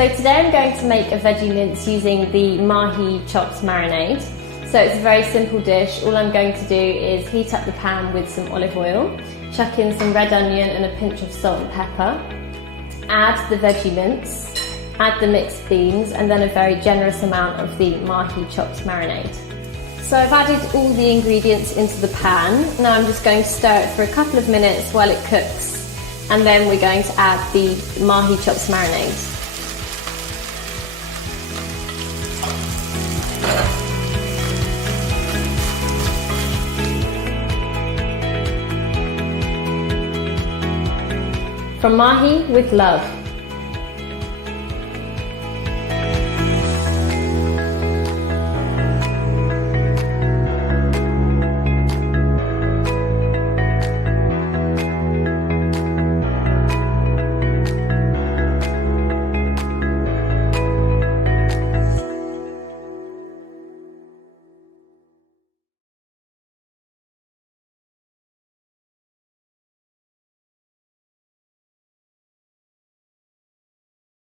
So today I'm going to make a veggie mince using the Mahi Chops Marinade. So it's a very simple dish. All I'm going to do is heat up the pan with some olive oil, chuck in some red onion and a pinch of salt and pepper, add the veggie mince, add the mixed beans and then a very generous amount of the Mahi Chops Marinade. So I've added all the ingredients into the pan. Now I'm just going to stir it for a couple of minutes while it cooks, and then we're going to add the Mahi Chops Marinade. From Mahi with love.